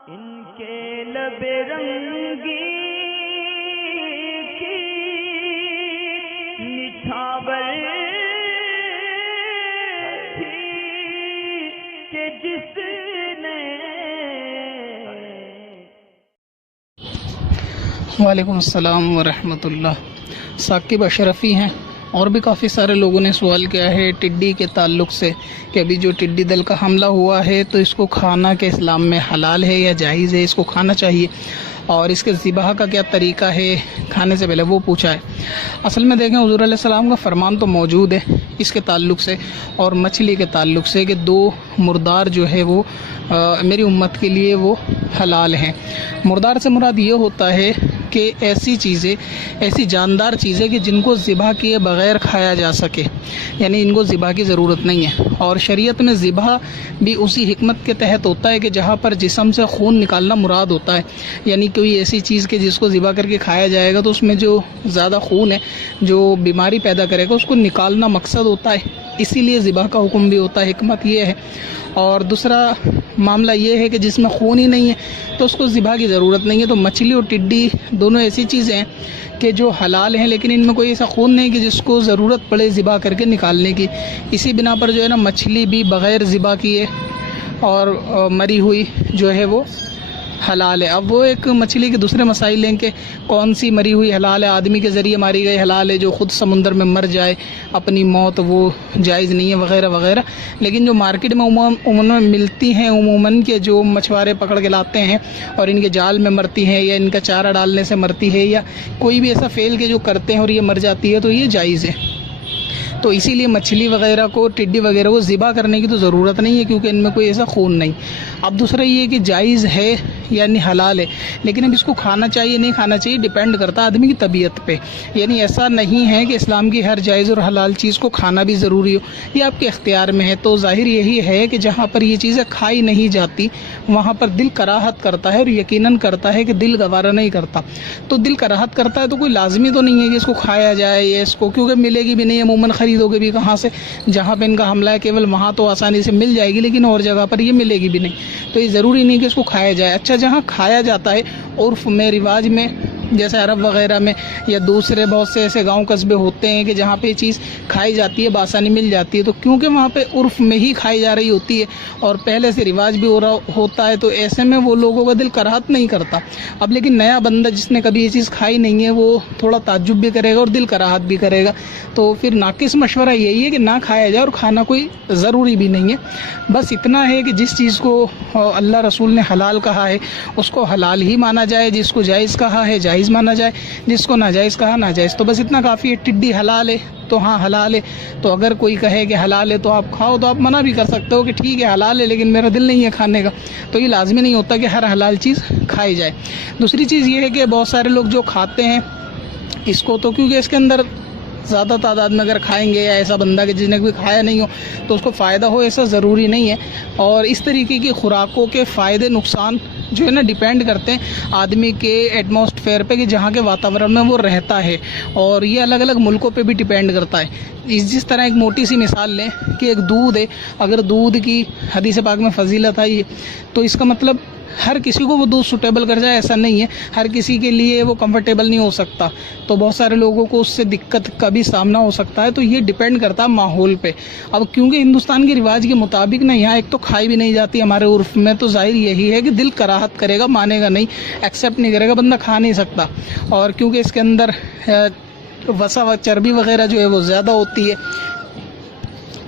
इनके लबे रंगी की निछावर थी कि जिसने। वालेकुम अस्सलाम वरहमतुल्लाह। साकिब अशरफ़ी हैं और भी काफ़ी सारे लोगों ने सवाल किया है टिड्डी के ताल्लुक़ से कि अभी जो टिड्डी दल का हमला हुआ है तो इसको खाना के इस्लाम में हलाल है या जायज़ है, इसको खाना चाहिए और इसके ज़िबाह का क्या तरीका है खाने से पहले, वो पूछा है। असल में देखें हुज़ूर अलैहि सलाम का फरमान तो मौजूद है इसके ताल्लुक़ से और मछली के ताल्लुक़ से कि दो मुर्दार जो है वो मेरी उम्मत के लिए वो हलाल हैं। मुर्दार से मुराद ये होता है कि ऐसी चीज़ें, ऐसी जानदार चीज़ें कि जिनको ज़िबा किए बग़ैर खाया जा सके, यानी इनको ज़िबा की ज़रूरत नहीं है। और शरीयत में ज़िबा भी उसी हिकमत के तहत होता है कि जहाँ पर जिस्म से खून निकालना मुराद होता है, यानी कोई ऐसी चीज़ के जिसको ज़िबा करके खाया जाएगा तो उसमें जो ज़्यादा खून है जो बीमारी पैदा करेगा उसको निकालना मकसद होता है, इसीलिए ज़िबा का हुक्म भी होता है, हिकमत ये है। और दूसरा मामला ये है कि जिसमें खून ही नहीं है तो उसको ज़िबा की ज़रूरत नहीं है। तो मछली और टिड्डी दोनों ऐसी चीज़ें हैं कि जो हलाल हैं, लेकिन इनमें कोई ऐसा खून नहीं कि जिसको ज़रूरत पड़े ज़िबा करके निकालने की। इसी बिना पर जो है ना मछली भी बग़ैर ज़िबा किए और मरी हुई जो है वो हलाल है। अब वो एक मछली के दूसरे मसाइल हैं कि कौन सी मरी हुई हलाल है, आदमी के ज़रिए मारी गई हलाल है, जो ख़ुद समुंदर में मर जाए अपनी मौत वो जायज़ नहीं है वगैरह वगैरह। लेकिन जो मार्केट में उमूमन मिलती हैं, उमूमन के जो मछुआरे पकड़ के लाते हैं और इनके जाल में मरती हैं या इनका चारा डालने से मरती है या कोई भी ऐसा फेल के जो करते हैं और ये मर जाती है तो ये जायज़ है। तो इसीलिए मछली वगैरह को, टिड्डी वगैरह को ज़िबा करने की तो ज़रूरत नहीं है क्योंकि इनमें कोई ऐसा खून नहीं। अब दूसरा ये कि जायज़ है यानी हलाल है, लेकिन अब इसको खाना चाहिए नहीं खाना चाहिए डिपेंड करता है आदमी की तबीयत पे। यानी ऐसा नहीं है कि इस्लाम की हर जायज़ और हलाल चीज़ को खाना भी ज़रूरी हो, ये आपके इख्तियार में है। तो ज़ाहिर यही है कि जहाँ पर ये चीज़ें खाई नहीं जाती वहाँ पर दिल कराहत करता है और यकीनन करता है कि दिल गवारा नहीं करता। तो दिल कराहत करता है तो कोई लाजमी तो नहीं है कि इसको खाया जाए या इसको, क्योंकि मिलेगी भी नहीं, अमूमन ख़रीदोगे भी कहाँ से। जहाँ पे इनका हमला है केवल वहाँ तो आसानी से मिल जाएगी, लेकिन और जगह पर ये मिलेगी भी नहीं, तो ये ज़रूरी नहीं कि इसको खाया जाए। अच्छा, जहाँ खाया जाता है उर्फ़ में, रिवाज में, जैसे अरब वगैरह में या दूसरे बहुत से ऐसे गांव कस्बे होते हैं कि जहाँ पे ये चीज़ खाई जाती है, बासानी मिल जाती है, तो क्योंकि वहाँ पे उर्फ़ में ही खाई जा रही होती है और पहले से रिवाज भी हो रहा होता है, तो ऐसे में वो लोगों का दिल कराहत नहीं करता। अब लेकिन नया बंदा जिसने कभी ये चीज़ खाई नहीं है वो थोड़ा ताज्जुब भी करेगा और दिल कराहत भी करेगा। तो फिर नाकिस मशवरा यही है कि ना खाया जाए और खाना कोई ज़रूरी भी नहीं है। बस इतना है कि जिस चीज़ को अल्लाह रसूल ने हलाल कहा है उसको हलाल ही माना जाए, जिसको जायज़ कहा है जायज़ माना जाए, जिसको नाजायज़ कहा नाजायज़। तो बस इतना काफ़ी है। टिड्डी हलाल है तो हाँ हलाल है, तो अगर कोई कहे कि हलाल है तो आप खाओ तो आप मना भी कर सकते हो कि ठीक है हलाल है लेकिन मेरा दिल नहीं है खाने का। तो ये लाजमी नहीं होता कि हर हलाल चीज़ खाई जाए। दूसरी चीज़ ये है कि बहुत सारे लोग जो खाते हैं इसको, तो क्योंकि इसके अंदर ज़्यादा तादाद में अगर खाएंगे या ऐसा बंदा कि जिसने कोई खाया नहीं हो तो उसको फ़ायदा हो, ऐसा ज़रूरी नहीं है। और इस तरीके की खुराकों के फ़ायदे नुकसान जो है ना डिपेंड करते हैं आदमी के एटमॉस्फेयर पे कि जहाँ के वातावरण में वो रहता है, और ये अलग अलग मुल्कों पे भी डिपेंड करता है। जिस तरह एक मोटी सी मिसाल लें कि एक दूध है, अगर दूध की हदीस पाक में फजीलत आई तो इसका मतलब हर किसी को वो दूध सूटेबल कर जाए ऐसा नहीं है, हर किसी के लिए वो कंफर्टेबल नहीं हो सकता, तो बहुत सारे लोगों को उससे दिक्कत का भी सामना हो सकता है। तो ये डिपेंड करता है माहौल पे। अब क्योंकि हिंदुस्तान के रिवाज के मुताबिक ना यहाँ एक तो खाई भी नहीं जाती हमारे उर्फ में, तो जाहिर यही है कि दिल कराहत करेगा, मानेगा नहीं, एक्सेप्ट नहीं करेगा, बंदा खा नहीं सकता। और क्योंकि इसके अंदर वसा व चर्बी वगैरह जो है वो ज़्यादा होती है,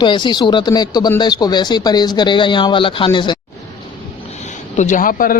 तो ऐसी सूरत में एक तो बंदा इसको वैसे ही परहेज़ करेगा यहाँ वाला खाने से। तो जहाँ पर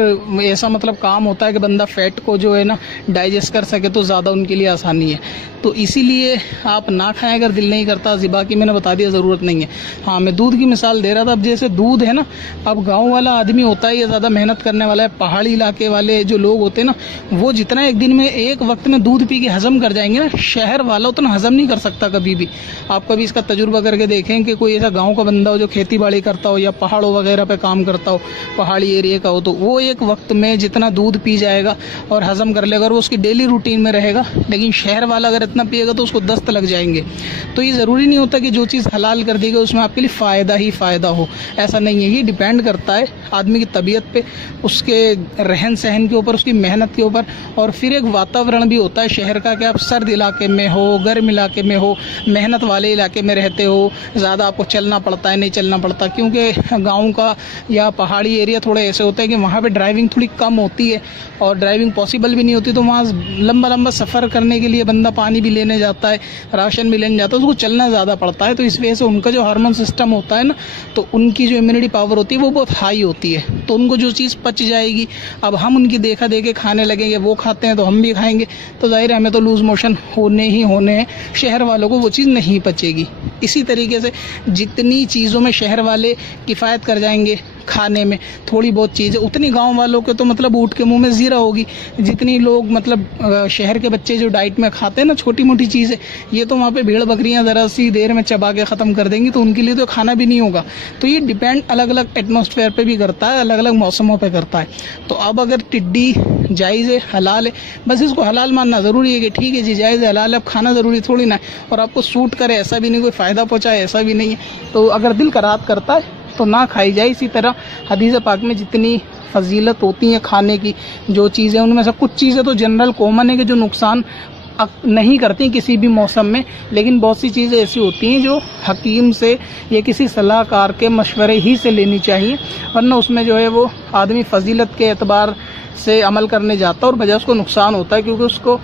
ऐसा मतलब काम होता है कि बंदा फ़ैट को जो है ना डाइजेस्ट कर सके तो ज़्यादा उनके लिए आसानी है, तो इसीलिए आप ना खाएं अगर दिल नहीं करता। ज़िबा की मैंने बता दिया ज़रूरत नहीं है। हाँ, मैं दूध की मिसाल दे रहा था। अब जैसे दूध है ना, अब गांव वाला आदमी होता है या ज़्यादा मेहनत करने वाला है, पहाड़ी इलाके वाले जो लोग होते हैं ना, वो जितना एक दिन में एक वक्त में दूध पी के हज़म कर जाएंगे ना, शहर वाला उतना हज़म नहीं कर सकता कभी भी। आप कभी इसका तजुर्बा करके देखें कि कोई ऐसा गाँव का बंदा हो जो खेती बाड़ी करता हो या पहाड़ों वगैरह पर काम करता हो, पहाड़ी एरिया का हो तो वो एक वक्त में जितना दूध पी जाएगा और हजम कर लेगा और वो उसकी डेली रूटीन में रहेगा। लेकिन शहर वाला अगर इतना पिएगा तो उसको दस्त लग जाएंगे। तो ये ज़रूरी नहीं होता कि जो चीज़ हलाल कर दी गई उसमें आपके लिए फ़ायदा ही फ़ायदा हो, ऐसा नहीं है। ये डिपेंड करता है आदमी की तबीयत पे, उसके रहन सहन के ऊपर, उसकी मेहनत के ऊपर। और फिर एक वातावरण भी होता है शहर का कि आप सर्द इलाके में हो, गर्म इलाके में हो, मेहनत वाले इलाके में रहते हो, ज़्यादा आपको चलना पड़ता है, नहीं चलना पड़ता। क्योंकि गाँव का या पहाड़ी एरिया थोड़े ऐसे होते हैं कि वहाँ पे ड्राइविंग थोड़ी कम होती है और ड्राइविंग पॉसिबल भी नहीं होती। तो वहाँ लंबा लंबा सफ़र करने के लिए बंदा पानी भी लेने जाता है, राशन भी लेने जाता है, उसको चलना ज़्यादा पड़ता है। तो इस वजह से उनका जो हार्मोन सिस्टम होता है ना, तो उनकी जो इम्यूनिटी पावर होती है वो बहुत हाई होती है। तो उनको जो चीज़ पच जाएगी, अब हम उनकी देखा देखे खाने लगेंगे, वो खाते हैं तो हम भी खाएंगे, तो जाहिर है हमें तो लूज़ मोशन होने ही होने हैं। शहर वालों को वो चीज़ नहीं पचेगी। इसी तरीके से जितनी चीज़ों में शहर वाले किफ़ायत कर जाएंगे खाने में, थोड़ी बहुत चीज़ें, उतनी गांव वालों के तो मतलब ऊँट के मुंह में ज़ीरा होगी। जितनी लोग मतलब शहर के बच्चे जो डाइट में खाते हैं ना छोटी मोटी चीज़ें, ये तो वहाँ पे भेड़ बकरियाँ ज़रा सी देर में चबा के ख़त्म कर देंगी, तो उनके लिए तो खाना भी नहीं होगा। तो ये डिपेंड अलग अलग एटमॉस्फेयर पे भी करता है, अलग अलग मौसमों पे करता है। तो अब अगर टिड्डी जायज़ है, हलाल है, बस इसको हलाल मानना ज़रूरी है कि ठीक है जी जायज़ है, हलाल है, अब खाना ज़रूरी थोड़ी ना है। और आपको सूट करे ऐसा भी नहीं, कोई फ़ायदा पहुँचाए ऐसा भी नहीं है। तो अगर दिल कराहत करता है तो ना खाई जाए। इसी तरह हदीस पाक में जितनी फजीलत होती है खाने की, जो चीज़ें, उनमें से कुछ चीज़ें तो जनरल कॉमन है कि जो नुकसान नहीं करती किसी भी मौसम में, लेकिन बहुत सी चीज़ें ऐसी होती हैं जो हकीम से या किसी सलाहकार के मशवरे ही से लेनी चाहिए, वरना उसमें जो है वो आदमी फजीलत के एतबार से अमल करने जाता है और वजह उसको नुकसान होता है, क्योंकि उसको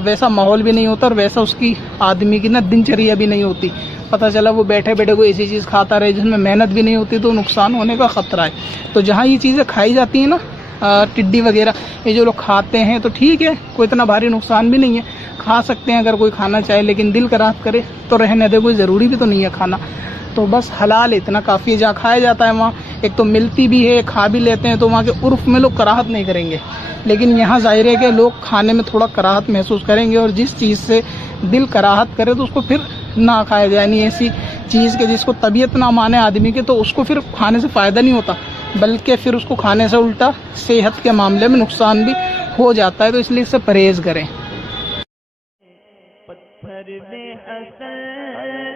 वैसा माहौल भी नहीं होता और वैसा उसकी आदमी की ना दिनचर्या भी नहीं होती। पता चला वो बैठे बैठे कोई ऐसी चीज़ खाता रहे जिसमें मेहनत भी नहीं होती, तो नुकसान होने का ख़तरा है। तो जहाँ ये चीज़ें खाई जाती हैं ना, टिड्डी वगैरह, ये जो लोग खाते हैं तो ठीक है, कोई इतना भारी नुकसान भी नहीं है, खा सकते हैं अगर कोई खाना चाहे, लेकिन दिल कराहत करे तो रहने दे, कोई ज़रूरी भी तो नहीं है खाना। तो बस हलाल इतना काफ़ी है। जहाँ खाया जाता है वहाँ एक तो मिलती भी है, खा भी लेते हैं, तो वहाँ के उर्फ में लोग कराहत नहीं करेंगे। लेकिन यहाँ ज़ाहिर है कि लोग खाने में थोड़ा कराहत महसूस करेंगे, और जिस चीज़ से दिल कराहत करे तो उसको फिर ना खाया जाए। नहीं ऐसी चीज़ के जिसको तबीयत ना माने आदमी के, तो उसको फिर खाने से फ़ायदा नहीं होता, बल्कि फिर उसको खाने से उल्टा सेहत के मामले में नुकसान भी हो जाता है। तो इसलिए इससे परहेज़ करें। पत्थर में असल